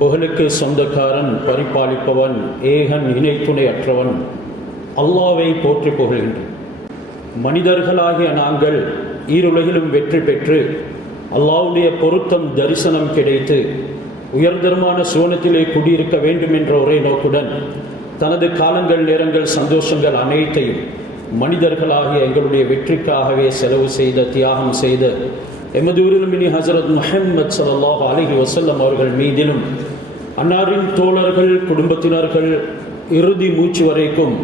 புகழுக்கு சொந்தக்காரன், பரிபாலிப்பவன், ஏகன், இணை துணை அற்றவன் அல்லாஹ்வை போற்றி புகழ்கின்றேன். மனிதர்களாகிய நாங்கள் ஈருலகிலும் வெற்றி பெற்று அல்லாஹ்வுடைய பொருத்தம் தரிசனம் கிடைத்து உயர்தரமான சுவனத்திலே குடியிருக்க வேண்டும் என்ற ஒரே நோக்குடன் தனது காலங்கள், நேரங்கள், சந்தோஷங்கள் அனைத்தையும் மனிதர்களாகிய எங்களுடைய வெற்றிக்காகவே செலவு செய்த, தியாகம் செய்த எமது உரிமினி ஹஜரத் முஹம்மது ஸல்லல்லாஹு அலைஹி வஸல்லம் அவர்கள் மீதிலும் அன்னாரின் தோழர்கள், குடும்பத்தினர்கள் இறுதி மூச்சு வரைக்கும்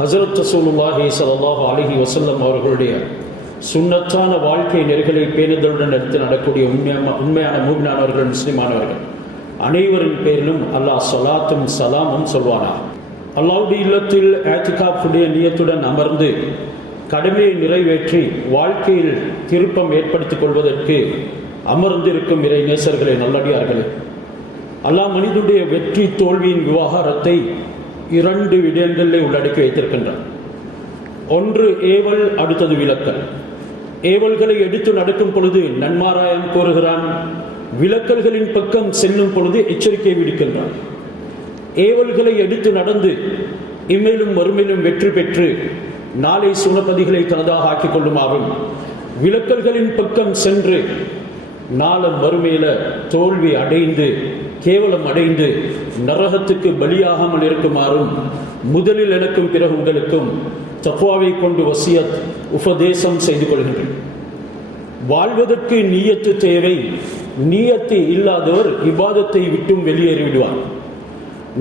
ஹஜரத் ரசூலுல்லாஹி ஸல்லல்லாஹு அலைஹி வஸல்லம் அவர்களுடைய சுன்னத்தான வாழ்க்கை நெறிகளை பேணுதலுடன் எடுத்து நடக்கூடிய உண்மையான மூமினானவர்கள், முஸ்லிமானவர்கள் அனைவரின் பேரிலும் அல்லாஹ் ஸலாத்தும் சலாமும் சொல்வானா. அல்லாஹ்வுடைய இல்லத்தில் இஅ்திகாஃபுடைய நியத்துடன் அமர்ந்து கடமையை நிறைவேற்றி வாழ்க்கையில் திருப்பம் ஏற்படுத்திக் கொள்வதற்கு அமர்ந்திருக்கும் இறை நேசர்களே, நல்லடியார்களே, அல்லாஹ் மனிதனுடைய வெற்றி தோல்வியின் விவகாரத்தை 2 விடயங்களிலே உள்ளடக்கி வைத்திருக்கின்றார். ஒன்று ஏவல், அடுத்தது விலக்கல். ஏவல்களை எடுத்து நடக்கும் பொழுது நன்மாராயம் கோருகிறான், விலக்கல்களின் பக்கம் செல்லும் பொழுது எச்சரிக்கை விடுக்கின்றான். ஏவல்களை எடுத்து நடந்து இம்மையிலும் மறுமையிலும் வெற்றி பெற்று நாளை சுனபதிகளை தனதாக ஆக்கிக் கொள்ளுமாறும், விலக்கல்களின் பக்கம் சென்று நாளை மறுமையில தோல்வி அடைந்து கேவலம் அடைந்து நரகத்துக்கு பலியாகாமல் இருக்குமாறும் முதலில் எனக்கும் பிறகு உங்களுக்கும் தக்வாவை கொண்டு வசியத் உபதேசம் செய்து கொள்கின்றேன். வாழ்வதற்கு நீயத்து தேவை. நீயத்து இல்லாதவர் இபாதத்தை விட்டும் வெளியேறிவிடுவார்.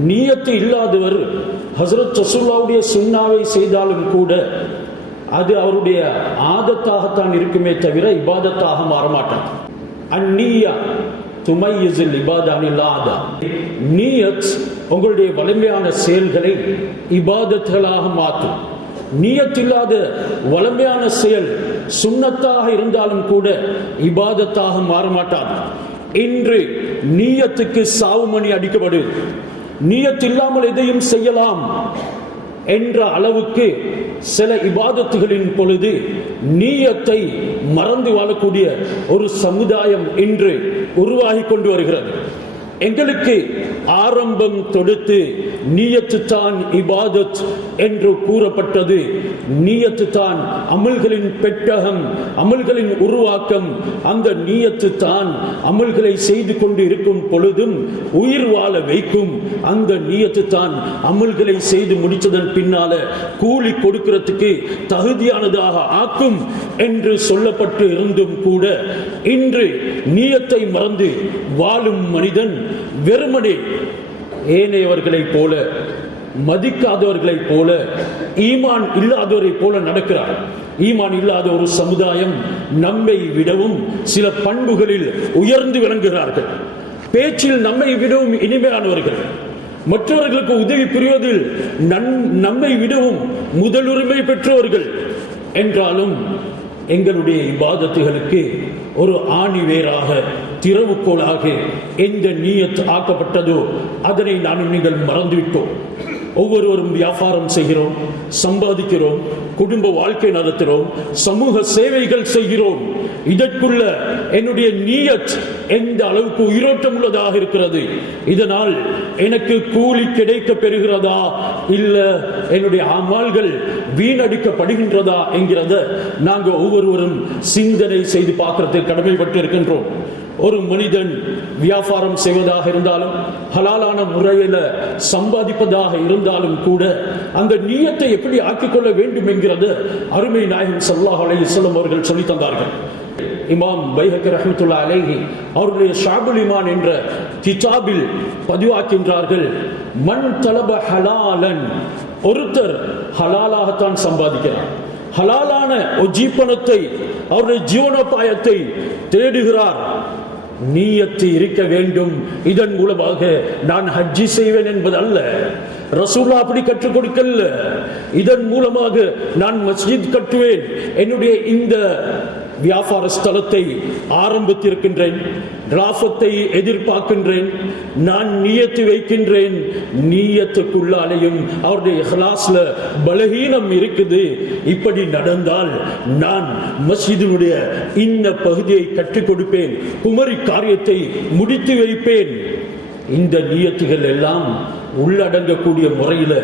நீயத்து இல்லாதவர் ஹஜ்ரத் ரசூலுல்லாஹ்வுடைய சுன்னாவை செய்தாலும் கூட அது அவருடைய ஆதத்தாகத்தான் இருக்குமே தவிர இபாதத்தாக மாறமாட்டார். அந்நியா துமையிஸுல் இபாதா அனில் ஆதா. நீயத் உங்களுடைய வலிமையான செயல்களை இபாதத்களாக மாற்றும். நீயத் இல்லாத வலிமையான செயல் சுன்னத்தாக இருந்தாலும் கூட இபாதத்தாக மாறமாட்டார். இன்று நீயத்துக்கு சாவுமணி அடிக்கப்படுது. நீயத் இல்லாமல் எதையும் செய்யலாம் என்ற அளவுக்கு சில இபாதத்துகளின் பொழுது நீயத்தை மறந்து வாழக்கூடிய ஒரு சமுதாயம் இன்று உருவாகி கொண்டு வருகிறது. எங்களுக்கு ஆரம்பம் தொடுத்து நீயத்து தான் இபாதத் என்று கூறப்பட்டது. நீயத்து தான் அமல்களின் பெட்டகம், அமல்களின் உருவாக்கம். அந்த நீயத்து தான் அமல்களை செய்து கொண்டு இருக்கும் பொழுதும் உயிர் வாழ வைக்கும். அந்த நீயத்து தான் அமல்களை செய்து முடித்ததன் பின்னால கூலி கொடுக்கிறதுக்கு தகுதியானதாக ஆக்கும் என்று சொல்லப்பட்டு இருந்தும் கூட இன்று நீயத்தை மறந்து வாழும் மனிதன் வெறுமனே ஏனையவர்களைப் போல, மதிக்காதவர்களைப் போல, ஈமான் இல்லாதவரை போல நடக்கிறார். ஈமான் இல்லாத ஒரு சமுதாயம் நம்மை விடவும் சில பண்புகளில் உயர்ந்து விளங்குகிறார்கள். பேச்சில் நம்மை விடவும் இனிமையானவர்கள், மற்றவர்களுக்கு உதவி புரிவதில் நம்மை விடவும் முதலுரிமை பெற்றவர்கள். என்றாலும் எங்களுடைய இபாதத்துகளுக்கு ஒரு ஆணிவேராக, திறவுகோலாக எந்த நீயத் ஆக்கப்பட்டதோ அதனை நானும் நீங்கள் மறந்துவிட்டோம். ஒவ்வொருவரும் வியாபாரம் செய்கிறோம், சம்பாதிக்கிறோம், குடும்ப வாழ்க்கை நடத்துகிறோம், சமூக சேவைகள் செய்கிறோம். இதற்குள்ள என்னுடைய நீயத் எந்த அளவுக்கு உயிரோட்டம் உள்ளதாக இருக்கிறது? இதனால் எனக்கு கூலி கிடைக்க பெறுகிறதா, இல்ல என்னுடைய அமல்கள் வீணடிக்கப்படுகின்றதா என்கிறத நாங்கள் ஒவ்வொருவரும் சிந்தனை செய்து பார்க்கறதுக்கு கடமைப்பட்டு இருக்கின்றோம். ஒரு மனிதன் வியாபாரம் செய்வதாக இருந்தாலும், ஹலாலான முறையில் சம்பாதிப்பதாக இருந்தாலும் கூட அந்த நீயத்தை எப்படி ஆக்கிக்கொள்ள வேண்டும் என்கிறது அருமை நாயகம் ஸல்லல்லாஹு அலைஹி வஸல்லம் அவர்கள் சொல்லி தந்தார்கள். இமாம் பைஹக்கி ரஹ்மத்துல்லாஹி அலைஹி அவருடைய ஷாபுல் ஈமான் என்ற கிதாபில் பதிவாக்கின்றார்கள், மன் தலப ஹலாலன், ஒருத்தர் ஹலாலாகத்தான் சம்பாதிக்கிறார், ஹலாலான ஜீவனத்தை, அவருடைய ஜீவனோபாயத்தை தேடுகிறார். நீயத்து இருக்க வேண்டும். இதன் மூலமாக நான் ஹஜ்ஜி செய்வேன் என்பது அல்ல. ரசூலுல்லாஹ் அப்படி கற்றுக் கொடுக்கல. இதன் மூலமாக நான் மஸ்ஜித் கட்டுவேன், என்னுடைய இந்த வியாபார ஸ்தலத்தை ஆரம்பித்திருக்கின்றேன், ராஃபத்தை எதிர்பார்க்கின்றேன், நான் நியத்து வைக்கின்றேன். நீயத்துக்குள்ளாலேயும் அவருடைய இஹ்லாஸ்ல பலகீனம் இருக்குது. இப்படி நடந்தால் நான் மஸ்ஜிதினுடைய இந்த பகுதியை கற்றுக் கொடுப்பேன், குமரி காரியத்தை முடித்து வைப்பேன் இந்த நியத்துகள் எல்லாம் உள்ளடங்கக்கூடிய முறையில்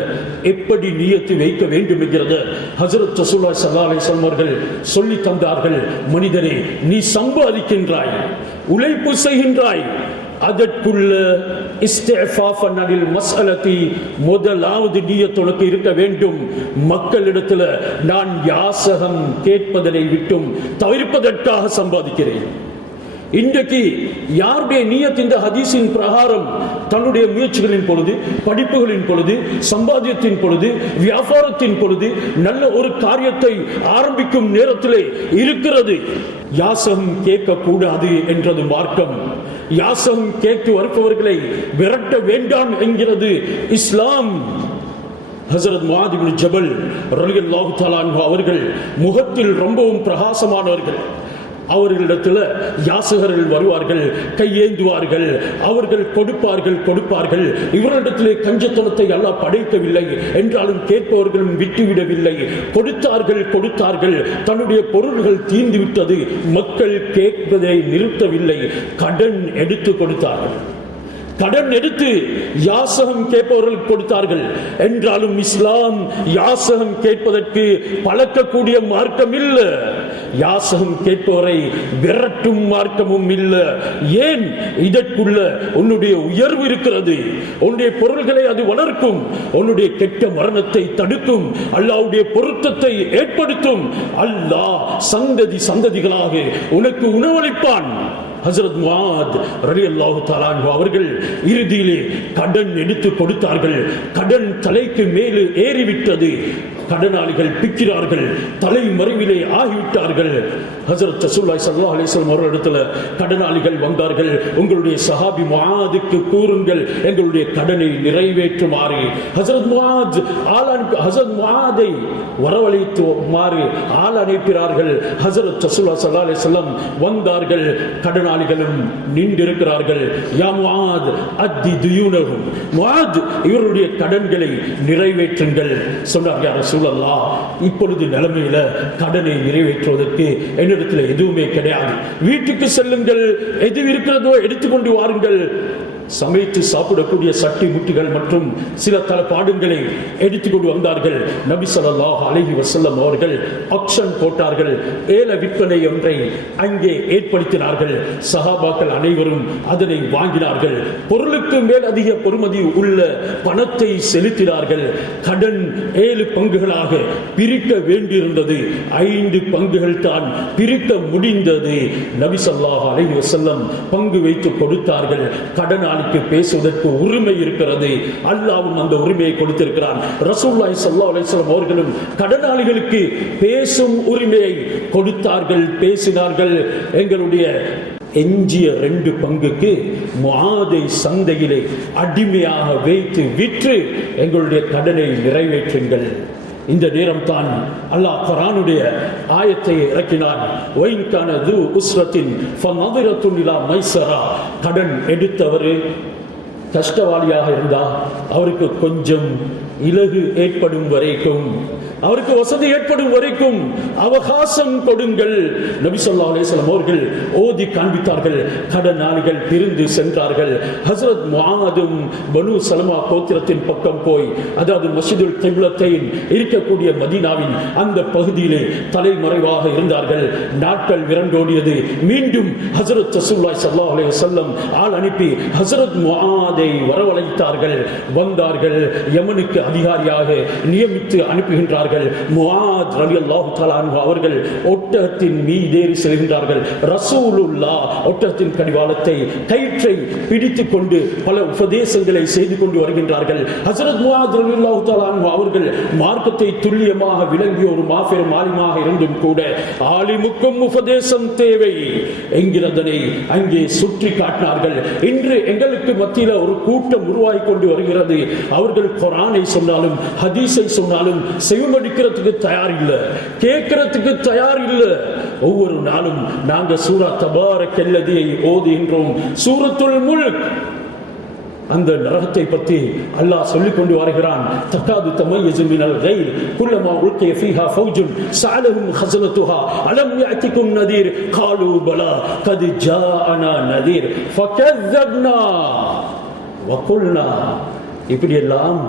எப்படி நியத்து வைக்க வேண்டும் என்கிறத ஹஜ்ரத் ரசூலுல்லாஹி ஸல்லல்லாஹு அலைஹி வஸல்லம் அவர்கள் சொல்லி தந்தார்கள். மனிதனே, நீ சம்பாதிக்கின்றாய், உழைப்பு செய்கின்றாய், அதற்குள்ள இஸ்திஃபாஃபன் அனில் மஸ்அலதி, முதலாவது நியத் உனக்கு இருக்க வேண்டும், மக்களிடத்தில் நான் யாசகம் கேட்பதனை விட்டும் தவிர்ப்பதற்காக சம்பாதிக்கிறேன். இன்றைக்கு யாருடைய நியத் இந்த ஹதீஸின் பிரகாரம் தன்னுடைய முயற்சிகளின் பொழுது, படிப்புகளின் பொழுது, சம்பாத்தியத்தின் பொழுது, வியாபாரத்தின் பொழுது, நல்ல ஒரு காரியத்தை ஆரம்பிக்கும் நேரத்திலே இருக்கிறது. யாசகம் கேட்க கூடாது என்றது மார்க்கம். யாசகம் கேட்டு வருபவர்களை விரட்ட வேண்டாம் என்கிறது இஸ்லாம். ஹஜ்ரத் முஆத் இப்னு ஜபல் ரலியல்லாஹு தஆலா அன்ஹு அவர்கள் முகத்தில் ரொம்பவும் பிரகாசமானவர்கள். அவர்களிடத்தில் யாசகர்கள் வருவார்கள், கையேந்துவார்கள், அவர்கள் கொடுப்பார்கள். இவர்களிடத்திலே கஞ்சத்தனத்தை அல்லாஹ் படைக்கவில்லை என்றாலும் கேட்பவர்களும் விட்டுவிடவில்லை. கொடுத்தார்கள். தன்னுடைய பொருள்கள் தீர்ந்து விட்டது, மக்கள் கேட்பதை நிறுத்தவில்லை, கடன் எடுத்து கொடுத்தார்கள். கடன் எடுத்து யாசகம் கேட்பவர்களுக்கு கொடுத்தார்கள். என்றாலும் இஸ்லாம் யாசகம் கேட்பதற்கு பழக்கக்கூடிய மார்க்கம் இல்லை, யாசகம் கேட்பவரை விரட்டும் மார்க்கமும் இல்லை. ஏன்? இதற்குள்ள உன்னுடைய உயர்வு இருக்கிறது, உன்னுடைய பொருள்களை அது வளர்க்கும், உன்னுடைய கெட்ட மரணத்தை தடுக்கும், அல்லாஹ்வுடைய பொருத்தத்தை ஏற்படுத்தும், அல்லாஹ் சந்ததிகளாக உனக்கு உணவளிப்பான். ஹஜ்ரத் முஆத் ரலியல்லாஹு தஆலா அன்ஹு அவர்கள் இறுதியிலே கடன் எடுத்து கொடுத்தார்கள். கடன் தலைக்கு மேலே ஏறிவிட்டது, கடனாளிகள் பிக்கிறார்கள், தலைமறைவிலே ஆகிவிட்டார்கள். ஹஜ்ரத் ரசூலுல்லாஹி ஸல்லல்லாஹு அலைஹி வஸல்லம் அவர்களிடத்தில் கடனாளிகள் வந்தார்கள். உங்களுடைய சஹாபி முஆதுக்கு கூறுங்கள் எங்களுடைய கடனை நிறைவேற்றுமாறு. ஹஜ்ரத் முஆதை வரவழைத்துமாறு ஆள் அனுப்பினார்கள். ஹஜ்ரத் ரசூலுல்லாஹி ஸல்லல்லாஹு அலைஹி வஸல்லம் வந்தார்கள். கடனாளிகளும் நின்றிருக்கிறார்கள். யா முஆத் அத்தி துயூனஹும், முஆத் இவருடைய கடன்களை நிறைவேற்றுங்கள் சொன்னார். யா ரசூலல்லாஹ், இப்பொழுது நிலைமையில கடனை நிறைவேற்றுவதற்கு என்னிடத்தில் எதுவுமே கிடையாது, வீட்டுக்கு செல்லுங்கள், எது இருக்கிறதோ எடுத்துக்கொண்டு வாருங்கள். சமைத்து சாப்பிடக்கூடிய சட்டி முட்டிகள் மற்றும் சில தளபாடங்களை எடுத்துக்கொண்டு வந்தார்கள். நபி ஸல்லல்லாஹு அலைஹி வஸல்லம் அவர்கள் ஆக்ஷன் போட்டார்கள், ஏல விற்பனை ஒன்றை அங்கே ஏற்படுத்தினார்கள். சஹாபாக்கள் அனைவரும் அதனை வாங்கினார்கள். பொருளுக்கு மேல் அதிக பொறுமதி உள்ள பணத்தை செலுத்தினார்கள். கடன் 7 பங்குகளாக பிரிக்க வேண்டியிருந்தது, 5 பங்குகள் தான் பிரிக்க முடிந்தது. நபி ஸல்லல்லாஹு அலைஹி வஸல்லம் பங்கு வைத்து கொடுத்தார்கள். கடனாளிக்கு பேசுவதற்கு உரிமை இருக்கிறது, அல்லாஹ்வும் அந்த உரிமையை கொடுத்திருக்கிறான். ரசூலுல்லாஹி ஸல்லல்லாஹு அலைஹி வஸல்லம் அவர்களும் கடனாளிகளுக்கு பேசும் உரிமையை கொடுத்தார்கள், பேசினார்கள். எங்களுடைய எஞ்சிய 2 பங்குக்கு முஆதை சந்தையிலே அடிமையாக வைத்து விற்று எங்களுடைய கடனை நிறைவேற்றுங்கள். இந்த நேரம் தான் அல்லாஹ் குர்ஆனுடைய ஆயத்தை இறக்கினான். வைன் கான து உஸ்ரத்தின் ஃபநதிரத்துன் இலா மைஸரா, கடன் எடுத்தவர் கஷ்டவாளியாக இருந்தால் அவருக்கு கொஞ்சம் இலகு ஏற்படும் வரைக்கும், அவருக்கு வசதி ஏற்படும் வரைக்கும் அவகாசம் கொடுங்கள். நபி ஸல்லல்லாஹு அலைஹி வஸல்லம் அவர்கள் ஓதி காண்பித்தார்கள். கடனாளிகள் பிரிந்து சென்றார்கள். ஹஜ்ரத் முஆதும் பனு சலமா கோத்திரத்தின் பக்கம் போய், அதாவது மஸ்ஜிதுல் கிப்லத்தைன் இருக்கக்கூடிய மதீனாவின் அந்த பகுதியிலே தலைமறைவாக இருந்தார்கள். நாட்கள் விரண்டோடியது. மீண்டும் ஹஜ்ரத் ரசூலுல்லாஹி ஸல்லல்லாஹு அலைஹி வஸல்லம் ஆள் அனுப்பி ஹஜ்ரத் முஆதை வரவழைத்தார்கள். வந்தார்கள். யமனுக்கு அதிகாரியாக நியமித்து அனுப்புகின்றார்கள். முஆத் ரலியல்லாஹு தஆலா அன்ஹு அவர்கள் ஒட்டகத்தின் மீதேறி செல்கின்றார்கள். ரசூலுல்லாஹ் ஒட்டகத்தின் கடிவாளத்தை, கயிற்றை பிடித்துக் கொண்டு பல உபதேசங்களை செய்து கொண்டு வருகின்றார்கள். ஹஜ்ரத் முஆத் ரலியல்லாஹு தஆலா அன்ஹு அவர்கள் மார்க்கத்தை துல்லியமாக விளங்கிய ஒரு மாபெரும் ஆலிமாக இருந்தும் கூட ஆலிமுக்கும் உபதேசம் தேவை என்கிறதனை அங்கே சுற்றி காட்டினார்கள். இன்று எங்களுக்கு மத்தியில் ஒரு கூட்டம் உருவாகி கொண்டு வருகிறது. அவர்கள் குர்ஆனை சொன்னாலும் ஹதீஸை சொன்னாலும் செவிமடிக்கிறதுக்கு தயார் இல்லை, கேட்கிறதுக்கு தயார் இல்லை. ஒவ்வொரு நாளும் நாங்கள் சூரா தபாரக்கல்லதியை ஓதுகின்றோம். சூரத்துல் முல்க், அந்த நரகத்தை பற்றி அல்லாஹ் சொல்லிக் கொண்டு வருகிறான். தகாது தமய்யஸு மினல் கைர் குல்லமா உல்கிய ஃபீஹா ஃபௌஜுன் ஸஅலஹும் ஹஸனத்துஹா அலம் யஅதிகும் நதீர் காலூ பலா கத் ஜாஅனா நதீர் ஃபகذبنا. வகுல்னா, இப்படியெல்லாம்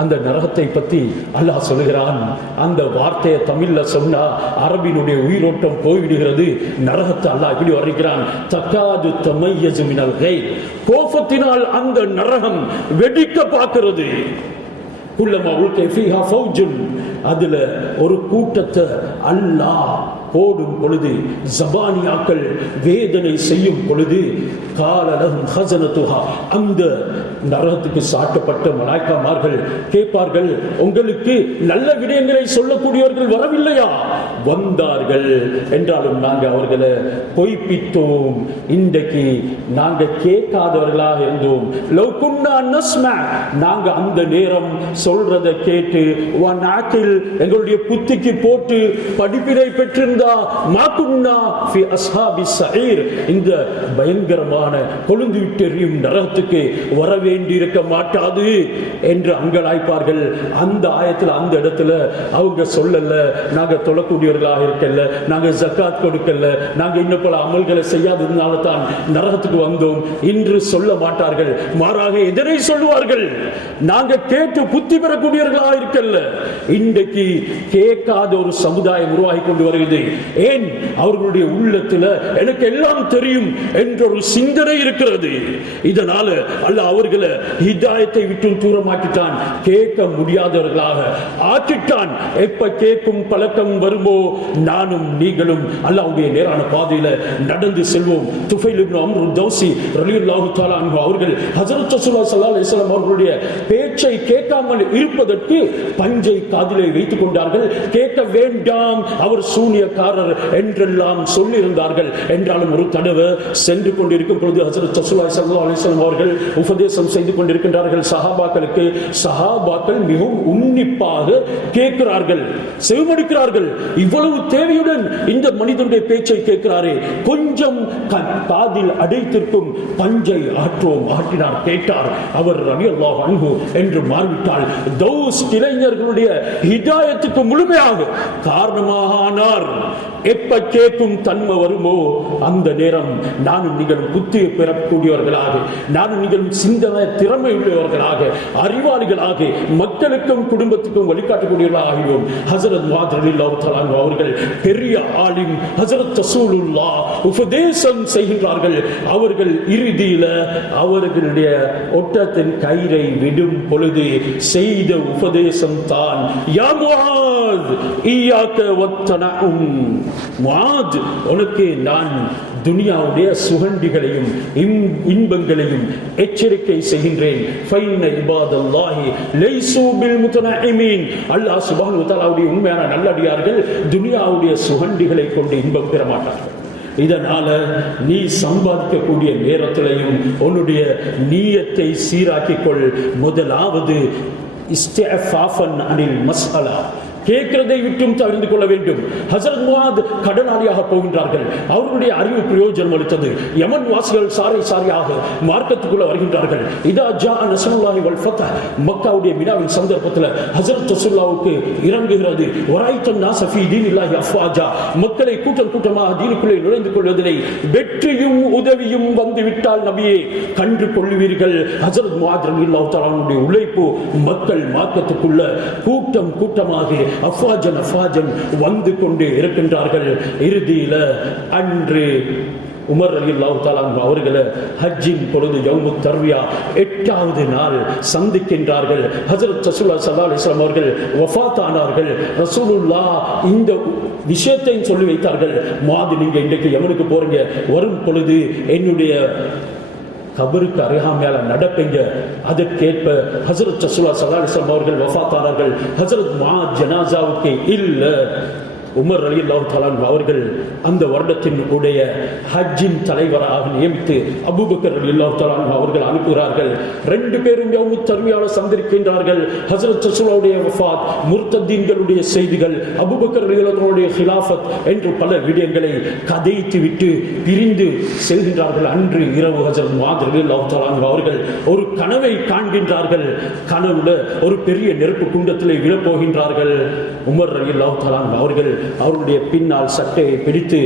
அந்த நரகத்தை பற்றி அல்லாஹ் சொல்லுகிறான். அந்த வார்த்தையை தமிழ்ல சொன்னா அரபினுடைய உயிரோட்டம் போய்விடுகிறது. நரகத்தை அல்லாஹ் இப்படி வர்ணிக்கிறான், தக்காது தமையஸு மினல் கைர், கோபத்தினால் அந்த நரகம் வெடிக்க பார்க்கிறது. குல்லமா உல்கி ஃபீஹா ஃபௌஜுன், அதுல ஒரு கூட்டத்தை அல்லாஹ் போடும் பொழுது, ஜபானியாக்கள் வேதனை செய்யும் பொழுது, காலலஹும் ஹஸனத்துஹா, அந்த நரகத்துக்கு சாட்டப்பட்ட மலாய்க்காமார்கள் கேட்பார்கள், உங்களுக்கு நல்ல விடயங்களை சொல்லக்கூடியவர்கள் வரவில்லையா? வந்தார்கள், என்றாலும் நாங்கள் அவர்களை பொய்ப்பித்தோம். இன்றைக்கு நாங்க கேட்காதவர்களாக இருந்தோம். லவ் குன்னா நஸ்மா, நாங்க அந்த நேரம் சொல்றதை கேட்டு வநாக்கில், எங்களுடைய புத்திக்கு போட்டு படிப்பினை பெற்றிருந்த இந்த பயங்கரமான கொழுந்து விட்டெறியும் நரகத்துக்கு வர வேண்டியிருக்க மாட்டாது என்று அங்கலாய்ப்பார்கள். அந்த ஆயத்தில் அந்த இடத்துல அவங்க சொல்லல, நாங்க தொழக்கூடியவர்களாக இருக்கல, நாங்க ஜக்காத் கொடுக்கல, நாங்க இன்னும் பல அமல்களை செய்யாததுனால தான் நரகத்துக்கு வந்தோம் என்று சொல்ல மாட்டார்கள். மாறாக எதனை சொல்லுவார்கள்? நாங்க கேட்டு புத்தி பெறக்கூடியவர்களாக இருக்கல. இன்றைக்கு கேட்காத ஒரு சமுதாயம் உருவாகி கொண்டு வருகிறது. ஏன்? அவர்களுடைய உள்ளத்துல எனக்கு எல்லாம் தெரியும் என்ற ஒரு சிந்தனை இருக்கிறது. இதனால அல்லாஹ் அவர்களை ஹிதாயத்தை விட்டு தூரமாக்கிட்டான், கேட்க முடியாதவர்களாக ஆக்கிட்டான். எப்ப கேட்கும் பழக்கம் வருமோ, நானும் நீங்களும் அல்லாஹ்வுடைய நேரான பாதையில நடந்து செல்வோம். துஃபைல் இப்னு அம்ர் தௌசி ரலியல்லாஹு தஆலா அன்ஹு அவர்கள் ஹஜ்ரத் ரசூலுல்லாஹி ஸல்லல்லாஹு அலைஹி வஸல்லம் அவர்களுடைய பேச்சை கேட்காமல் இருப்பதற்கு பஞ்சை காதிலே வைத்துக் கொண்டார்கள். கேட்க வேண்டாம், அவர் சூனியக்காரர் என்றெல்லாம் சொல்லியிருந்தார்கள். என்றாலும் ஒரு தடவை சென்று கொண்டிருக்கும் பொழுது ஹஜ்ரத் ரசூலுல்லாஹி ஸல்லல்லாஹு அலைஹி வஸல்லம் அவர்கள் உபதேசம் செய்து கொண்டிருக்கின்றார்கள் சஹாபாக்களுக்கு. சஹாபாக்கள் மிகவும் உன்னிப்பாக கேட்கிறார்கள், செவிமடுக்கிறார்கள். இவ்வளவு தேவையுடன் இந்த மனிதனுடைய பேச்சை கேட்கிறாரே, கொஞ்சம் காதில் அடைத்திருக்கும் பஞ்சை ஆற்றினார், கேட்டார். அவர் ரலியல்லாஹு அன்ஹு என்று மாறிவிட்டால் தௌஸ் இளைஞர்களுடைய ஹிதாயத்துக்கு முழுமையாக காரணமாக ஆனார். எப்ப கேட்கும் தன்மை வருமோ அந்த நேரம் நானும் நீங்களும் புத்தியை பெறக்கூடியவர்களாக, நானும் நீங்களும் சிந்தனை திறமை உள்ளவர்களாக, அறிவாளிகளாக, மக்களுக்கும் குடும்பத்துக்கும் வழிகாட்டக்கூடியவர்களாக ஆகியோம். ஹஸரத் முஆத் ரலியல்லாஹு தஆலா அவர்கள் பெரிய ஆலிம், ஹஸரத் ரசூலுல்லாஹ் உபதேசம் செய்கின்றார்கள். அவர்கள் இறுதியில அவர்களுடைய ஒட்டத்தின் கயிறை விடும் பொழுது செய்த உபதேசம் தான், யா முஆத் இய்யாக வத்தனஉம், முஆத் உனக்கு நான் துனியாவுடைய சுகண்டிகளையும் இன்பங்களையும் எச்சரிக்கை செய்கின்றேன். ஃபைன இபாதல்லாஹி லைஸு பில் முத்தனஇமீன், அல்லாஹ் சுப்ஹானஹு வ தஆலாவுடைய உண்மையான நல்லடியார்கள் துனியாவுடைய சுகண்டிகளை கொண்டு இன்பம் பெற மாட்டார்கள். இதனால நீ சம்பாதிக்கக்கூடிய நேரத்திலையும் உன்னுடைய நீயத்தை சீராக்கிக்கொள். முதலாவது இஸ்திஃபாஃபன் அனில் மஸ்அலா, கேட்கிறதை விட்டும் தவிர்த்து கொள்ள வேண்டும். ஹஸரத் முஆத் கடனாளியாக போகின்றார்கள். அவர்களுடைய அறிவு பிரயோஜனம் அளித்தது. யமன் வாசிகள் சாரை சாரியாக மார்க்கத்துக்குள்ள வருகின்றார்கள். இதா ஜா நஸ்ருல்லாஹி வல் ஃபத்ஹ், மக்காவுடைய மினாவின் சந்தர்ப்பத்தில் ஹஸரத் ரசூலுல்லாஹ்வுக்கு இறங்குகிறது. வரைத்தன் நாஸ ஃபீ தீனில்லாஹி அஃவாஜா, மக்களை கூட்டம் கூட்டமாக தீனுக்குள்ளே நுழைந்து கொள்வதிலே வெற்றியும் உதவியும் வந்து விட்டால் நபியே கண்டு கொள்வீர்கள். ஹஸரத் முஆத் ரலியல்லாஹு தஆலா அவருடைய உழைப்பு, மக்கள் மார்க்கத்துக்குள்ள கூட்டம் கூட்டமாக அஃபாஜன் வந்து கொண்டே இருக்கின்றார்கள். இறுதியில அன்று உமர் ரலியல்லாஹு தஆலா அவர்களை ஹஜ்ஜின் பொழுது யௌமுத் தர்வியா 8வது நாள் சந்திக்கின்றார்கள். ஹஜ்ரத் ரசூலுல்லாஹி ஸல்லல்லாஹு அலைஹி வஸல்லம் அவர்கள் வஃபாத் ஆனார்கள். ரசூலுல்லாஹ் இந்த விஷயத்தை சொல்லி வைத்தார்கள், முஆத் நீங்க இன்றைக்கு யமனுக்கு போறீங்க, வரும் பொழுது என்னுடைய கபருக்கு அருகாமையால நடப்பீங்க. அதற்கேற்ப ஹஸரத் ரசூலுல்லாஹி ஸல்லல்லாஹு அலைஹி வஸல்லம் அவர்கள் வஃபாத் ஆனார்கள். ஹஸரத் முஆத் ஜனாசாவுக்கு இல்ல. உமர் ரலியல்லாஹு தஆலா அவர்கள் அந்த வருடத்தின் உடைய ஹஜ்ஜின் தலைவராக நியமித்து அபூபக்கர் ரலியல்லாஹு தஆலா அவர்கள் அனுப்புகிறார்கள். 2 பேரும் யௌமுத் தர்வியால சந்திக்கின்றார்கள். ஹஸரத் ரசூலுல்லாஹுடைய வஃபாத், முர்த்ததீன்களுடைய செய்திகள், அபூபக்கர் ரலியல்லாஹு அவருடைய ஹிலாஃபத் என்று பல விடயங்களை கதைத்து விட்டு பிரிந்து செல்கின்றார்கள். அன்று இரவு ஹஸரத் முஆத் ரலியல்லாஹு தஆலா அவர்கள் ஒரு கனவை காண்கின்றார்கள். கனவுல ஒரு பெரிய நெருப்பு குண்டத்திலே விழப்போகின்றார்கள். உமர் ரலியல்லாஹு தஆலா அவர்கள் அவருடைய பின்னால் சட்டையை பிடித்து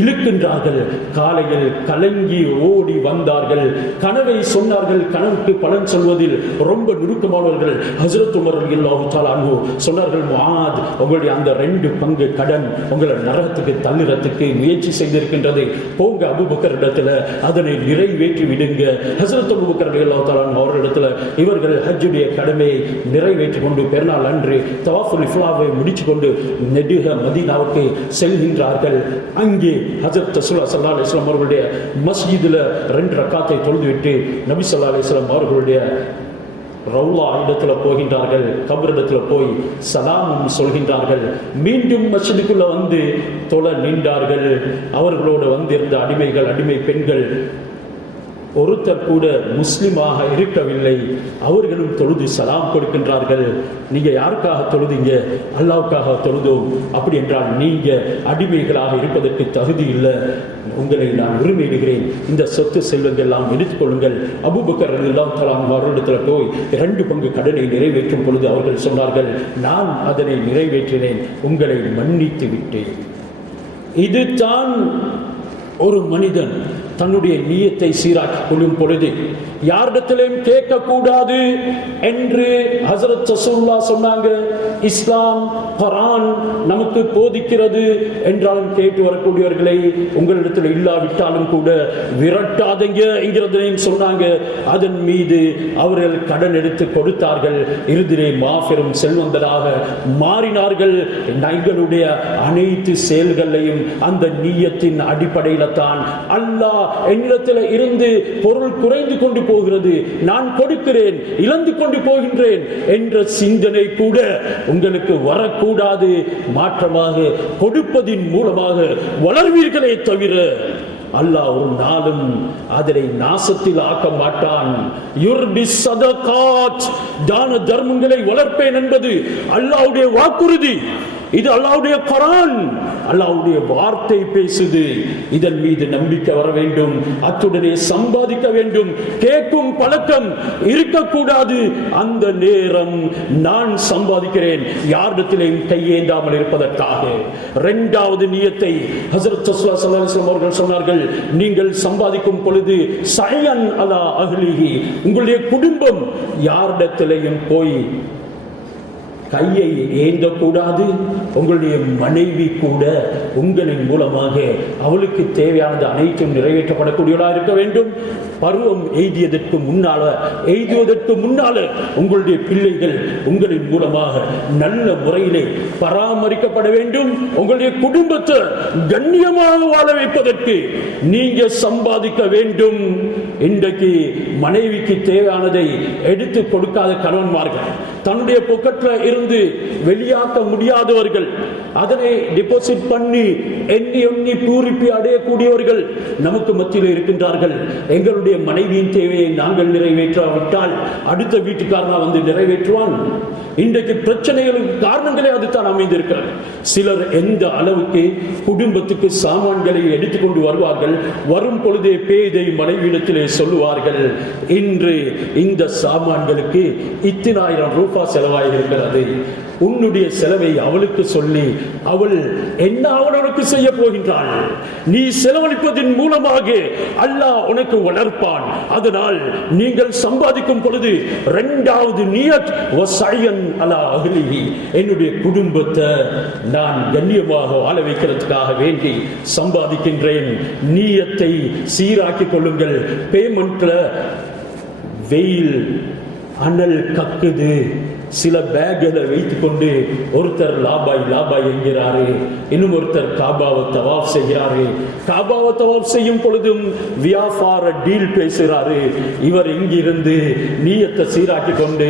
இழுக்கின்றார்கள். காலையில் கலங்கி ஓடி வந்தார்கள். கனவை சொன்னார்கள். கனவுக்கு பலன் சொல்வதில் ரொம்ப நுணுக்கமானவர்கள். ஹஜ்ரத் உமர் ரலியல்லாஹு தஆலா அன்ஹு சொன்னார்கள், முஆத், உங்களுடைய அந்த 2 பங்கு கடன் உங்களை நரகத்துக்கு தள்ளுறதுக்கு முயற்சி செய்திருக்கின்றது. போங்க அபூபக்கர் இடத்துல அதனை நிறைவேற்றி விடுங்க. ஹஜ்ரத் அபூபக்கர் ரலியல்லாஹு தஆலா அவர்களிடத்துல இவர்கள் ஹஜ்ஜுடைய கடமையை நிறைவேற்றி கொண்டு பெருநாள் அன்று தவாஃபுல் இஃப்லாவை முடிச்சு கொண்டு நெடுக மதீனாவுக்கு செல்கின்றார்கள். அங்கே ஹஜ்ரத் ரசூலுல்லாஹி ஸல்லல்லாஹு அலைஹி வஸல்லம் அவர்களுடைய மஸ்ஜிதில் 2 ரக்காத்தை தொழுதுவிட்டு நபி ஸல்லல்லாஹு அலைஹி வஸல்லம் அவர்களுடைய ரவுலா இடத்துல போகின்றார்கள். கபரிடத்துல போய் சலாமும் சொல்கின்றார்கள். மீண்டும் மஸ்ஜிதுக்குள்ள வந்து தொழ நின்றார்கள். அவர்களோடு வந்திருந்த அடிமைகள், அடிமை பெண்கள் ஒருத்தர் கூட முஸ்லிமாக இருக்கவில்லை. அவர்களும் தொழுது சலாம் கொடுக்கின்றார்கள். நீங்க யாருக்காக தொழுதீங்க? அல்லாஹ்வுக்காக தொழுதோம். அப்படி என்றால் நீங்க அடிமைகளாக இருப்பதற்கு தகுதி இல்லை. உங்களை நான் உரிமையிடுகிறேன். இந்த சொத்து செல்வங்கள் எல்லாம் எடுத்துக்கொள்ளுங்கள். அபூபக்கர் ரலியல்லாஹு தஆலா அவர்களிடத்தில் போய் 2 பங்கு கடனை நிறைவேற்றும் பொழுது அவர்கள் சொன்னார்கள், நான் அதனை நிறைவேற்றினேன், உங்களை மன்னித்து விட்டேன். இதுதான் ஒரு மனிதன் தன்னுடைய நியத்தை சீராக்கிக் கொள்ளும் பொழுது யாரிடத்திலும் கேட்கக்கூடாது என்று ஹஜ்ரத் ரசூலுல்லாஹ் சொன்னாங்க. இஸ்லாம், குர்ஆன் நமக்கு போதிக்கிறது என்றாலும் கேட்டு வரக்கூடியவர்களை உங்களிடத்தில் இல்லாவிட்டாலும் கூட விரட்டாதீங்க என்கிறதையும் சொன்னாங்க. அதன் மீது அவர்கள் கடன் எடுத்து கொடுத்தார்கள். இறுதியிலே மாபெரும் செல்வந்தராக மாறினார்கள். எங்களுடைய அனைத்து செயல்களையும் அந்த நியத்தின் அடிப்படையில் தான் அல்லாஹ் என்னிடத்தில் இருந்து பொருள் குறைந்து கொண்டு போகிறது, நான் கொடுக்கிறேன், இழந்து கொண்டு போகின்றேன் என்ற சிந்தனை கூட உங்களுக்கு வரக்கூடாது. மாற்றமாக கொடுப்பதின் மூலமாக வளர்வீர்களே தவிர அல்லாஹ் ஒரு நாளும் அதனை நாசத்தில் ஆக்க மாட்டான். யுர்பி ஸதகாத், தான தர்மங்களை வளர்ப்பேன் என்பது அல்லாஹ்வுடைய வாக்குறுதி. இது அல்லாஹ்வுடைய குர்ஆன், அல்லாஹ்வுடைய வார்த்தை பேசுது. இதன் மீது நம்பிக்கை வர வேண்டும். அத்துடனே சம்பாதிக்க வேண்டும். கேட்கும் பழக்கம் இருக்கக்கூடாது. அந்த நேரம் நான் சம்பாதிக்கிறேன், யாரிடத்திலேயும் கையேந்தாமல் இருப்பதற்காக. 2வது நியத்தை ஹஜ்ரத் ரசூலுல்லாஹி ஸல்லல்லாஹு அலைஹி வஸல்லம் அவர்கள் சொன்னார்கள், நீங்கள் சம்பாதிக்கும் பொழுது ஸயன் அலா அஹ்லிஹி, உங்களுடைய குடும்பம் யாரிடத்திலேயும் போய் கையை ஏந்தக்கூடாது. உங்களுடைய மனைவி கூட உங்களின் மூலமாக அவளுக்கு தேவையானது அனைத்தும் நிறைவேற்றப்படக்கூடியவளாக இருக்க வேண்டும். பருவம் எய்துவதற்கு முன்னால உங்களுடைய பிள்ளைகள் உங்களின் மூலமாக நல்ல முறையிலே பராமரிக்கப்பட வேண்டும். உங்களுடைய குடும்பத்தை கண்ணியமாக வாழ வைப்பதற்கு நீங்க சம்பாதிக்க வேண்டும். இன்றைக்கு மனைவிக்கு தேவையானதை எடுத்து கொடுக்காத கணவன்மார்கள், தன்னுடைய பொக்கெட்ல இருந்து வெளியாக்க முடியாதவர்கள், அதனை டிபாசிட் பண்ணி எண்ணி பூரிப்பி அடையக்கூடியவர்கள் நமக்கு மத்தியில் இருக்கின்றார்கள். எங்களுடைய மனைவியின் தேவையை நாங்கள் நிறைவேற்றாவிட்டால் அடுத்த வீட்டுக்காரனா வந்து நிறைவேற்றுவான். இன்றைக்கு பிரச்சனைகளுக்கு காரணங்களே அதுதான் அமைந்திருக்கிறது. சிலர் எந்த அளவுக்கு குடும்பத்துக்கு சாமான்களை எடுத்துக்கொண்டு வருவார்கள், வரும் பொழுதே பேதை மனைவியிடத்திலே சொல்லுவார்கள், இன்று இந்த சாமான்களுக்கு இத்தனாயிரம் ரூபாய் செலவாகி இருக்கிறது, உன்னுடைய செலவை அவளுக்கு சொல்லி அவள் என்ன அவனுக்கு செய்ய போகின்றாள்? நீ செலவழிப்பதன் மூலமாக அல்லாஹ் உனக்கு வளர்ப்பான். அதனால் நீங்கள் சம்பாதிக்கும் பொழுது 2வது நியத் வஸயன் அலா அஹ்லிஹி, என்னுடைய குடும்பத்தை நான் கண்ணியமாக வாழ வைக்கிறதுக்காக வேண்டி சம்பாதிக்கின்றேன். நியத்தை சீராக்கிக் கொள்ளுங்கள். பேமெண்ட்ல வெயில் அனல் கக்குது, சில பேக்களை வைத்துக் கொண்டு ஒருத்தர் லாபாய் என்கிறாரு, இன்னும் ஒருத்தர் காபாவை தவாப் செய்கிறாரு. காபாவை தவாப் செய்யும் பொழுதும் வியாபார டீல் பேசுகிறாரு. இவர் இங்கிருந்து நியத்தை சீராக்கி கொண்டு,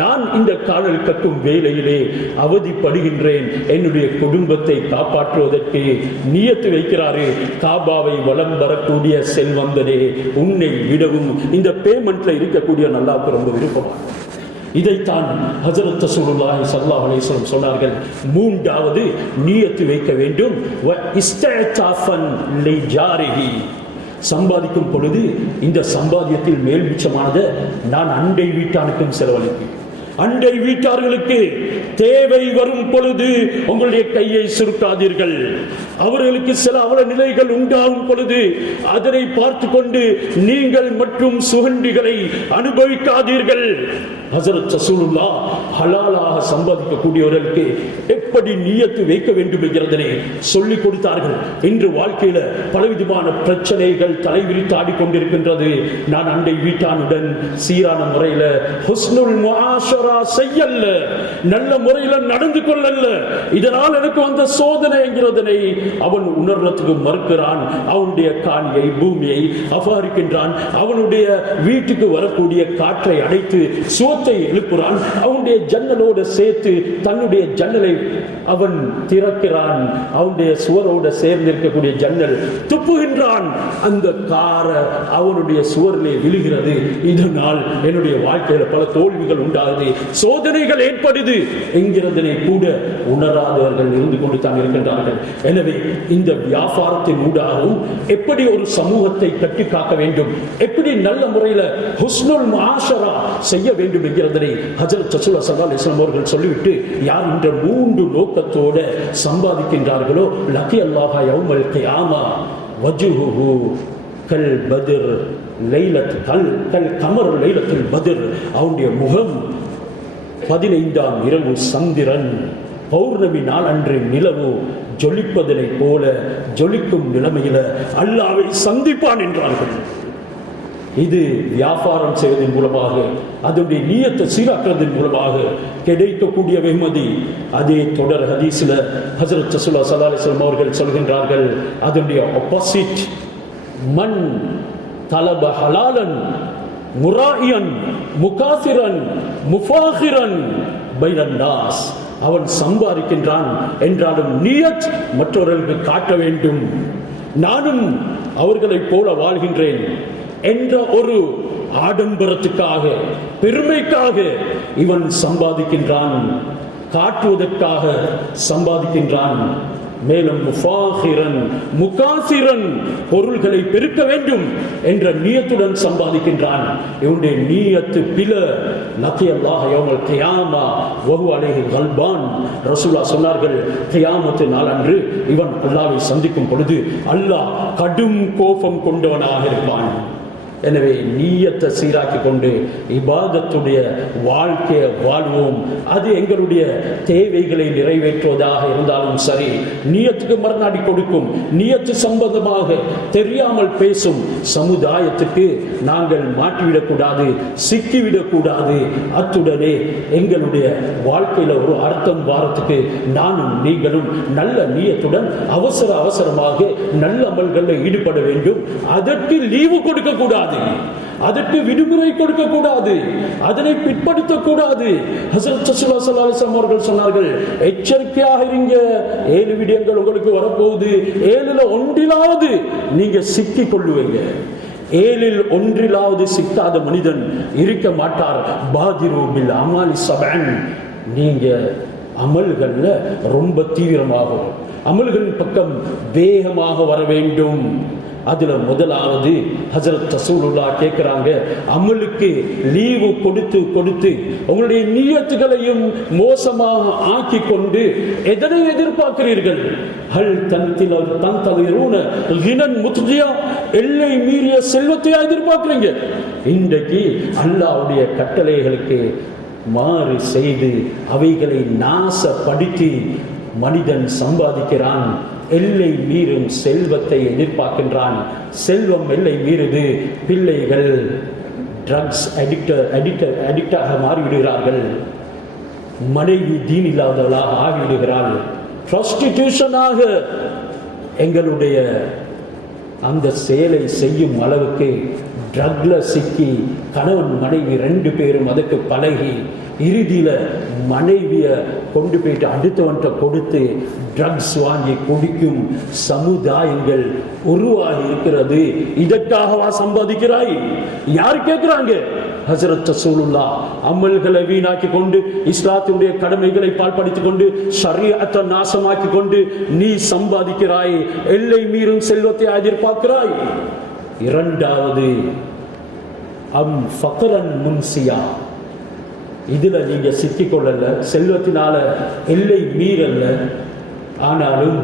நான் இந்த காணல் கட்டும் வேலையிலே அவதிப்படுகின்றேன், என்னுடைய குடும்பத்தை காப்பாற்றுவதற்கு நியத்து வைக்கிறாரு. காபாவை வலம் வரக்கூடிய செல்வந்தனே, உன்னை விடவும் இந்த பேமெண்ட்ல இருக்கக்கூடிய நல்லாக்கு ரொம்ப விருப்பமா. இதைத்தான் ஹஜ்ரத் ரசூலுல்லாஹி ஸல்லல்லாஹு அலைஹி வஸல்லம் சொன்னார்கள். 3வது நியத்து வைக்க வேண்டும். வ இஸ்திஅஃபன் லிஜாரிஹி, சம்பாதிக்கும் பொழுது இந்த சம்பாத்தியத்தில் மேல் மிச்சமானதை நான் அண்டை வீட்டானுக்கும் செலவழிப்பேன், அண்டை வீட்டார்களுக்கு தேவை வரும் பொழுது உங்களுடைய கையை சுருக்காதீர்கள். அவர்களுக்கு சில அவல நிலைகள் உண்டாகும் பொழுது அதனை பார்த்து கொண்டு நீங்கள் மற்றும் சுகண்டிகளை அனுபவிக்காதீர்கள். ஹஸரத் ரசூலுல்லாஹ் ஹலாலாக சம்பாதிக்கக்கூடியவர்களுக்கு எப்படி நியத்து வைக்க வேண்டும் என்கிறதனை சொல்லிக் கொடுத்தார்கள். இன்று வாழ்க்கையில பலவிதமான பிரச்சனைகள் தலைவிரித்து ஆடிக்கொண்டிருக்கின்றது. நான் அண்டை வீட்டானுடன் சீரான முறையில ஹுஸ்னுல் முஆஷரா செய்யல்ல, நல்ல முறையில நடந்து கொள்ளல்ல, இதனால் எனக்கு வந்த சோதனை என்கிறதனை அவன் உணர்றதுக்கு மறுக்கிறான். அவனுடைய காணியை பூமியை அபகரிக்கின்றான். அவனுடைய வீட்டுக்கு வரக்கூடிய காற்றை அடைத்து சுவத்தை எழுப்புறான். அவனுடைய ஜன்னலோடு சேர்த்து தன்னுடைய ஜன்னலை அவன் திறக்கிறான். அவனுடைய சுவரோடு சேர்ந்திருக்கக்கூடிய ஜன்னல் துப்புகின்றான். அந்த கார அவனுடைய சுவரிலே விழுகிறது. இதனால் என்னுடைய வாழ்க்கையில பல தோல்விகள் உண்டாகுது, சோதனைகள் ஏற்படுது என்கிறதனை கூட உணராதவர்கள் இருந்து கொண்டு தான் இருக்கின்றார்கள். எனவே இந்த வியாபாரத்தின் ஊடாகவும் எப்படி ஒரு சமூகத்தை கட்டி காக்க வேண்டும், எப்படி நல்ல முறையில் ஹுஸ்னுல் முஆஷரா செய்ய வேண்டும் என்கிறதனை ஹஜ்ரத் ரசூலுல்லாஹி ஸல்லல்லாஹு அலைஹி வஸல்லம் அவர்கள் சொல்லிவிட்டு, யார் இந்த 3 நோக்கத்தோட சம்பாதிக்கின்றார்களோ லக்கி அல்லாஹ யௌமல் கியாமா வஜ்ஹுஹு கல் பத்ர் லைலத் கல் கமர் லைலத்துல் பத்ர், அவனுடைய முகம் 15ஆம் இரவு சந்திரன் பௌர்ணமி நாள் அன்று நிலவு ஜொலிப்பதனை போல ஜொலிக்கும் நிலைமையில அல்லாஹ்வை சந்திப்பான் என்றார்கள். இது வியாபாரம் செய்வதன் மூலமாக, அதனுடைய நியத்தை சீராக்குவதன் மூலமாக கிடைக்கக்கூடிய வெகுமதி. அதே தொடர் ஹதீஸ்ல ஹஜ்ரத் ரசூலுல்லாஹி ஸல்லல்லாஹு அலைஹி வஸல்லம் அவர்கள் சொல்கின்றார்கள், அதனுடைய ஆப்போசிட், மன் தலப ஹலாலன் முராயியன் முகாசிரன் முஃபாகிரன் பைனன் நாஸ், அவன் சம்பாதிக்கின்றான் என்றாலும் நியத் மற்றவர்களுக்கு காட்ட வேண்டும், நானும் அவர்களைப் போல வாழ்கின்றேன் என்ற ஒரு ஆடம்பரத்துக்காக பெருமைக்காக இவன் சம்பாதிக்கின்றான், காட்டுவதற்காக சம்பாதிக்கின்றான். மேலும் முஃபாகிரன் முகாசிரன், பொருள்களை பெருக்க வேண்டும் என்ற நியத்துடன் சம்பாதிக்கின்றான். இவனுடைய நியத்து பில லக்கி அல்லாஹ் யௌமல் கியாமா வஹு அலைஹி கல்பான். ரசூலுல்லாஹ் சொன்னார்கள், கியாமத்து நாள் அன்று இவன் அல்லாஹ்வை சந்திக்கும் பொழுது அல்லாஹ் கடும் கோபம் கொண்டவனாக இருப்பான். எனவே நீயத்தை சீராக்கி கொண்டு இபாதத்துடைய வாழ்க்கையை வாழ்வோம். அது எங்களுடைய தேவைகளை நிறைவேற்றுவதாக இருந்தாலும் சரி, நீயத்துக்கு மறுநாடி கொடுக்கும், நீயத்து சம்பந்தமாக தெரியாமல் பேசும் சமுதாயத்துக்கு நாங்கள் மாற்றிவிடக்கூடாது, சிக்கிவிடக்கூடாது. அத்துடனே எங்களுடைய வாழ்க்கையில ஒரு அர்த்தம் வாரத்துக்கு நானும் நீங்களும் நல்ல நீயத்துடன் அவசரமாக நல்ல அமல்களில் ஈடுபட வேண்டும். அதற்கு லீவு கொடுக்க கூடாது, அதற்கு விடுமுறை கொடுக்க கூடாது, அதனை பிற்படுத்தக்கூடாது. ஹஸரத் ரசூலுல்லாஹி ஸல்லல்லாஹு அலைஹி வஸல்லம் அவர்கள் சொன்னார்கள், எச்சரிக்கையாக இருங்க, 7 விடயங்கள் உங்களுக்கு வரப்போகுது, 7ல் ஒன்றிலாவது நீங்க சிக்கிக் கொள்ளுவீங்க. 7ல் ஒன்றிலாவது சிக்காத மனிதன் இருக்க மாட்டார். பாதிரு பில் அமாலி சபன், நீங்க அமல்கள்ல ரொம்ப தீவிரமாகும், அமல்களின் பக்கம் வேகமாக வர வேண்டும். அதுல முதலாவது ஹஜ்ரத் ரசூலுல்லாஹ் கேட்கிறாங்க, அமலுக்கு லீவு கொடுத்து உங்களுடைய நியத்துகளையும் மோசமாக ஆக்கி கொண்டு எதனை எதிர்பார்க்கிறீர்கள்? ஹல் தன்தலிரூன கினன் முத்ஜியா, எல்லை மீறிய செல்வத்தை எதிர்பார்க்கிறீங்க. இன்றைக்கு அல்லாஹ்வுடைய கட்டளைகளுக்கு மாறு செய்து அவைகளை நாசப்படுத்தி மனிதன் சம்பாதிக்கிறான். எல்லை மீறும் செல்வத்தை எதிர்பார்க்கின்றான். செல்வம் எல்லை மீறுது, பிள்ளைகள் ட்ரக்ஸ் அடிக்டாக மாறிவிடுகிறார்கள், மனைவி தீன் இல்லாதவளாக ஆகிவிடுகிறாள், ப்ராஸ்டிடியூஷனாக எங்களுடைய அந்த செயலை செய்யும் அளவுக்கு ட்ரக்ல சிக்கி கணவன் மனைவி 2 பேரும் அதுக்கு பழகி இறுதியில மனைவிய கொண்டு போயிட்டு அடுத்தவன்கிட்ட கொடுத்து ட்ரக்ஸ் வாங்கி குடிக்கும் சமுதாயங்கள் உருவாகி இருக்கிறது. இதற்காகவா சம்பாதிக்கிறாய்? யார் கேட்கிறாங்க? ஹஜ்ரத் ரசூலுல்லாஹ் அமல்களை வீணாக்கி கொண்டு, இஸ்லாத்தினுடைய கடமைகளை பால்படுத்திக் கொண்டு, ஷரீஅத்தை நாசமாக்கி கொண்டு நீ சம்பாதிக்கிறாய், எல்லை மீறும் செல்வத்தை எதிர்பார்க்கிறாய். இரண்டாவது, அம் ஃபக்ரன் முன்சியா, இதுல நீங்க சிக்கிக்கொள்ளல, செல்வத்தினால எல்லை மீறல்ல. ஆனாலும்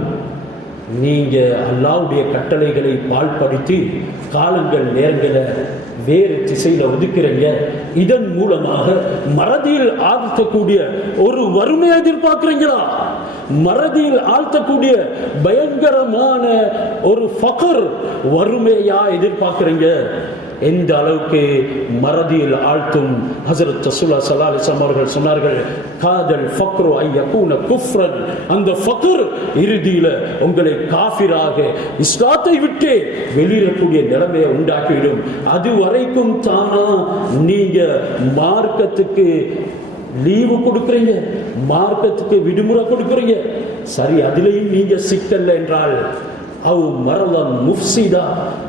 நீங்க அல்லாஹ்வுடைய கட்டளைகளை பாழ்படுத்தி காலங்கள் நேரங்களை வேறு திசையில ஒதுக்குறீங்க. இதன் மூலமாக மறதியில் ஆழ்த்தக்கூடிய ஒரு வறுமையை எதிர்பார்க்கிறீங்களா? மறதியில் ஆழ்த்தக்கூடிய பயங்கரமான ஒரு ஃபக்ர், வறுமையா எதிர்பார்க்கிறீங்க? எந்த அளவுக்கு மறதியில் ஆழ்த்தும் ஹஜ்ரத் ரசூலுல்லாஹி ஸல்லல்லாஹு அலைஹி வஸல்லம் அவர்கள் சொன்னார்கள், காதல் ஃபக்ரு ஐ யகூன குஃப்ரன், அந்த ஃபக்ர் இறுதியில உங்களை காஃபிராக, இஸ்லாத்தை விட்டு வெளியேறக்கூடிய நிலைமையை உண்டாக்கிவிடும். அது வரைக்கும் தானா நீங்க மார்க்கத்துக்கு லீவு கொடுக்குறீங்க, மார்க்கத்துக்கு விடுமுறை கொடுக்குறீங்க. சரி, அதிலையும் நீங்க சிக்கல்ல என்றால் முஃப்சிதா,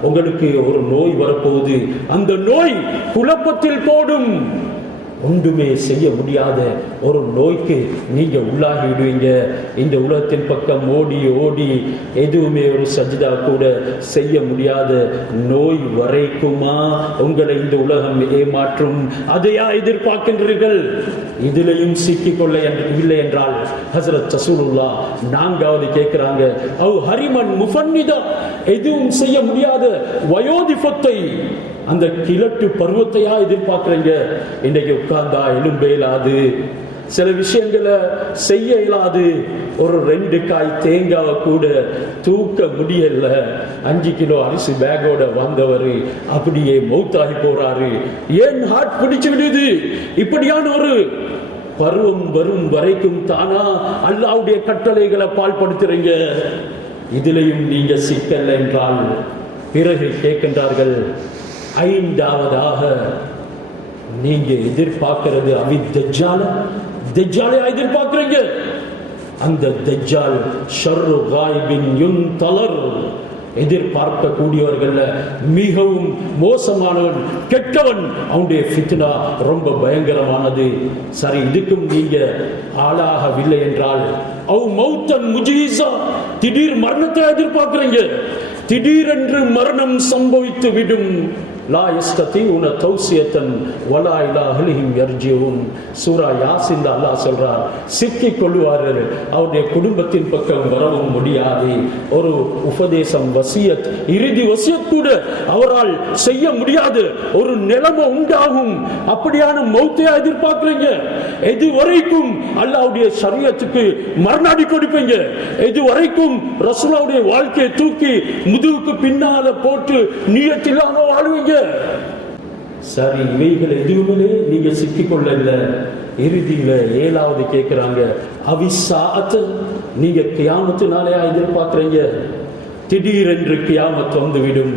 உங்களுக்கு ஒரு நோய் வரப்போகுது. அந்த நோய் குழப்பத்தில் போடும். ஒன்றுமே செய்ய முடியாத ஒரு நோய்க்கு நீங்க உள்ளாகி விடுவீங்க. இந்த உலகத்தின் பக்கம் ஓடி ஓடி எதுவுமே ஒரு சஜ்தா கூட செய்ய முடியாத நோய் வரைக்குமா உங்களை இந்த உலகம் ஏமாற்றும்? அதையா எதிர்பார்க்கின்றீர்கள்? இதிலையும் சிக்கிக்கொள்ள இல்லை என்றால் ஹஜ்ரத் ரசூலுல்லாஹ் நான்காவது கேட்கிறாங்க, ஹரிமன் முஃபன்னிதா, எதுவும் செய்ய முடியாத வயோதிபத்தை, அந்த கிழட்டு பருவத்தையா எதிர்பார்க்கிறீங்க? இன்றைக்கு உட்கார்ந்தா எலும்பே இயலாது, சில விஷயங்களை செய்ய இயலாது, ஒரு 2 காய் தேங்காவை கூட தூக்க முடியல. 5 கிலோ அரிசி பேக்கோட வந்தவர் அப்படியே மௌத்தாகி போறாரு. ஏன் ஹார்ட் பிடிச்சு விடுது? இப்படியான ஒரு பருவம் வரும் வரைக்கும் தானா அல்லாஹ்வுடைய கட்டளைகளை பாழ்படுத்துறீங்க. இதிலையும் நீங்க சிக்கல் என்றால் பிறகு கேட்கின்றார்கள், 5வதாக நீங்க எதிர்பார்க்கிறது தஜ்ஜால, தஜ்ஜாலை எதிர்பார்க்கிறீங்க. அந்த தஜ்ஜால் ஷர்ரு காயிபின் யுன்தலர், எதிர்பார்க்கக்கூடியவர்கள் மிகவும் மோசமானவன், கெட்டவன். அவனுடைய ஃபித்னா ரொம்ப பயங்கரமானது. சரி, இதுக்கும் நீங்க ஆளாகவில்லை என்றால் மௌத்தன் முஜீஸா, திடீர் மரணத்தை எதிர்பார்க்கிறீங்க. திடீரென்று மரணம் சம்பவித்து விடும். லா யஸ்ததீஉன தௌசியத்தன் வலா இலா அஹ்லிஹிம் யர்ஜிஊன். சூரா யாசின்ல அல்லாஹ் சொல்றார், சிக்கிக் கொள்வார்கள், அவருடைய குடும்பத்தின் பக்கம் வரவும் முடியாது. ஒரு உபதேசம், வசியத், இறுதி வசியத் கூட அவரால் செய்ய முடியாது ஒரு நிலைமை உண்டாகும். அப்படியான மௌத்தையா எதிர்பார்க்கிறீங்க? எது வரைக்கும் அல்லாஹ்வுடைய ஷரியத்துக்கு மரணாடி கொடுப்பீங்க? எது வரைக்கும் ரசூலுல்லாஹ்வுடைய வாழ்க்கையை தூக்கி முதுகுக்கு பின்னால போட்டு நியத்தில்லாம வாழ்வீங்க? சரி, இவைகள் எதுவுமே நீங்க சிக்கிக்கொள்ள. இறுதியில 7வது கேட்கிறாங்க, அவிசாஅத், நீங்க கியாமத்து நாளையா எதிர்பார்க்கிறீங்க? திடீரென்று கியாமத் வந்துவிடும்,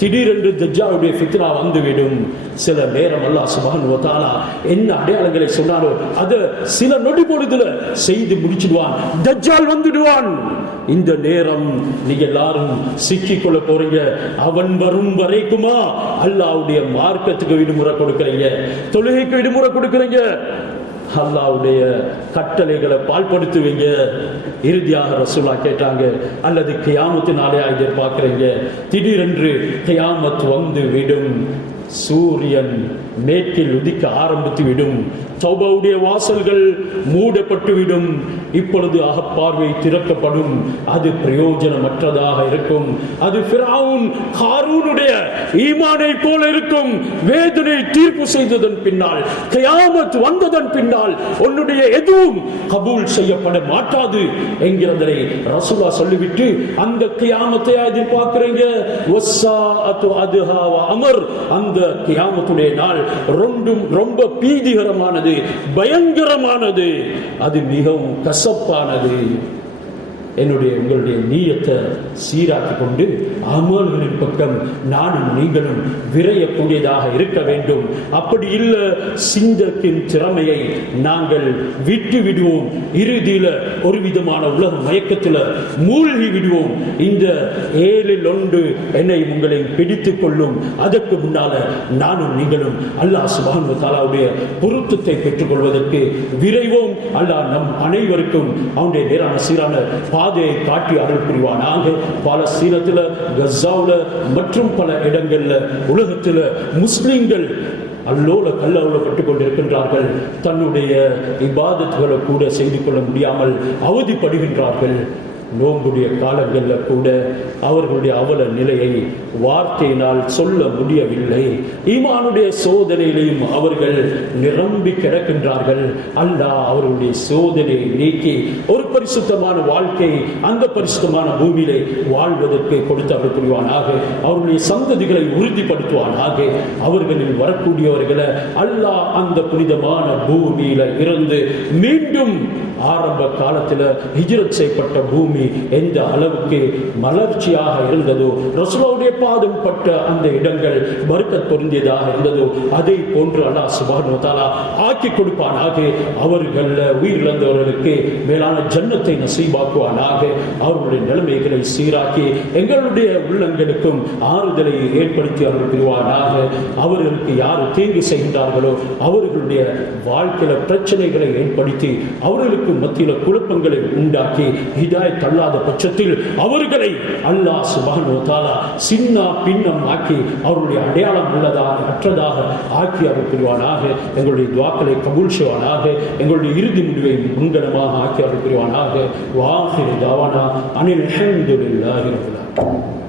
திடீரென்று தஜ்ஜாலுடைய ஃபித்னா வந்துவிடும். சில நேரம் அல்லாஹ் சுப்ஹானஹு வ தஆலா என்ன அடையாளங்களை சொன்னாரோ அதை சில நொடி பொழுதுல செய்து முடிச்சிடுவான். தஜ்ஜால் வந்துடுவான். இந்த நேரம் நீங்க எல்லாரும் சிக்கிக்கொள்ள போறீங்க. அவன் வரும் வரைக்குமா அல்லாஹ்வுடைய மார்க்கத்துக்கு விடுமுறை கொடுக்கிறீங்க, தொழுகைக்கு விடுமுறை கொடுக்கிறீங்க, அல்லாஹ்வுடைய கட்டளைகளை பாழ்படுத்துவீங்க. இறுதியாக ரசூலுல்லாஹ் கேட்டாங்க, அல்லது கியாமத்து நாளையா எதிர்பார்க்கிறீங்க? திடீரென்று கியாமத் வந்து விடும், சூரியன் மேற்கில் உதிக்க ஆரம்பித்து விடும், தௌபாவுடைய வாசல்கள் மூடப்பட்டுவிடும். இப்பொழுது அகப்பார்வை திறக்கப்படும். அது பிரயோஜனமற்றதாக இருக்கும். அது ஃபிரௌன் காரூனுடைய ஈமானை போல இருக்கும். வேதனை தீர்ப்பு செய்ததன் பின்னால், கியாமத் வந்ததன் பின்னால் உன்னுடைய எதுவும் கபூல் செய்யப்பட மாட்டாது என்கிறதை ரசூலுல்லாஹ் சொல்லிவிட்டு, அந்த கியாமத்தை எதிர்பார்க்கிறீங்க? வஸ்ஸாஅத்து அதுஹா வ அமர், அந்த கியாமத்துடைய நாள் ரொம்ப பீதிகரமானது, பயங்கரமானது, அது மிகவும் கசப்பானது. உங்களுடைய நீயத்தை சீராக்கி கொண்டு அமல்களின் பக்கம் நானும் நீங்களும் விரையக்கூடியதாக இருக்க வேண்டும். அப்படி இல்லை, சிந்தத்தின் திறமையை நாங்கள் விட்டு விடுவோம். இறுதியில ஒரு விதமான உலக மயக்கத்தில் மூழ்கி விடுவோம். இந்த 7ல் 1 என்னை உங்களை பிடித்துக் கொள்ளும். அதற்கு முன்னால நானும் நீங்களும் அல்லாஹ் சுப்ஹானஹு வ தஆலாவுடைய பொருத்தத்தை பெற்றுக் கொள்வதற்கு விரைவோம். அல்லாஹ் நம் அனைவருக்கும் அவனுடைய நேரான சீரான பாதையை காட்டி அருள் புரிவானாக. பாலஸ்தீனத்தில், கஸாவுல மற்றும் பல இடங்கள்ல உலகத்தில் முஸ்லிம்கள் அல்லோல கல்லோலப்பட்டுக் கொண்டிருக்கின்றார்கள். தன்னுடைய இபாதத்துகளை கூட செய்து கொள்ள முடியாமல் அவதிப்படுகின்றார்கள். நோம்புடைய காலங்களில் கூட அவர்களுடைய அவல நிலையை வார்த்தையினால் சொல்ல முடியவில்லை. ஈமானுடைய சோதனையிலையும் அவர்கள் நிரம்பி கிடக்கின்றார்கள். அல்லாஹ் அவர்களுடைய சோதனையை நீக்கி ஒரு பரிசுத்தமான வாழ்க்கை அந்த பரிசுத்தமான பூமியிலே வாழ்வதற்கு கொடுத்து அவர் புரிவானாக. அவர்களுடைய சந்ததிகளை உறுதிப்படுத்துவானாக. அவர்களில் வரக்கூடியவர்களை அல்லாஹ் அந்த புனிதமான பூமியில இருந்து மீண்டும் ஆரம்ப காலத்தில் ஹிஜ்ரத் செய்யப்பட்ட பூமி எந்த அளவுக்கு மலர்ச்சியாக இருந்ததோ, ரசூலுல்லாஹ்வுடைய பாதம் பட்ட அந்த இடங்கள் பரக்கத் பொருந்தியதாக இருந்ததோ, அதை போன்று அல்லாஹ் சுப்ஹானஹு வ தஆலா ஆக்கி கொடுப்பானாக. அவர்கள் உயிரிழந்தவர்களுக்கு மேலான ஜன்னத்தை நசீபாக்குவானாக. அவர்களுடைய நிலைமைகளை சீராக்கி எங்களுடைய உள்ளங்களுக்கும் ஆறுதலை ஏற்படுத்தி அவர்கள் பெறுவானாக. அவர்களுக்கு யார் தீங்கு செய்கின்றார்களோ அவர்களுடைய வாழ்க்கையில பிரச்சனைகளை ஏற்படுத்தி அவர்களுக்கு மத்தியில் குழப்பங்களை உண்டாக்கி ஹிதாயத் அல்லாத பட்சத்தில் அவர்களை அல்லாஹ் சுப்ஹானஹு வ தஆலா சின்ன பின்னம் ஆக்கி அவருடைய அடையாளம் உள்ளதாக அற்றதாக ஆக்கி அவர் புரிவானாக. எங்களுடைய துஆக்களை கபூல் செய்வானாக. எங்களுடைய இறுதி முடிவை முன்கணமாக ஆக்கி அவர் புரிவானாக. வாஹிரு தாவானா அனில் ஹம்துலில்லாஹி ரப்பில் ஆலமீன்.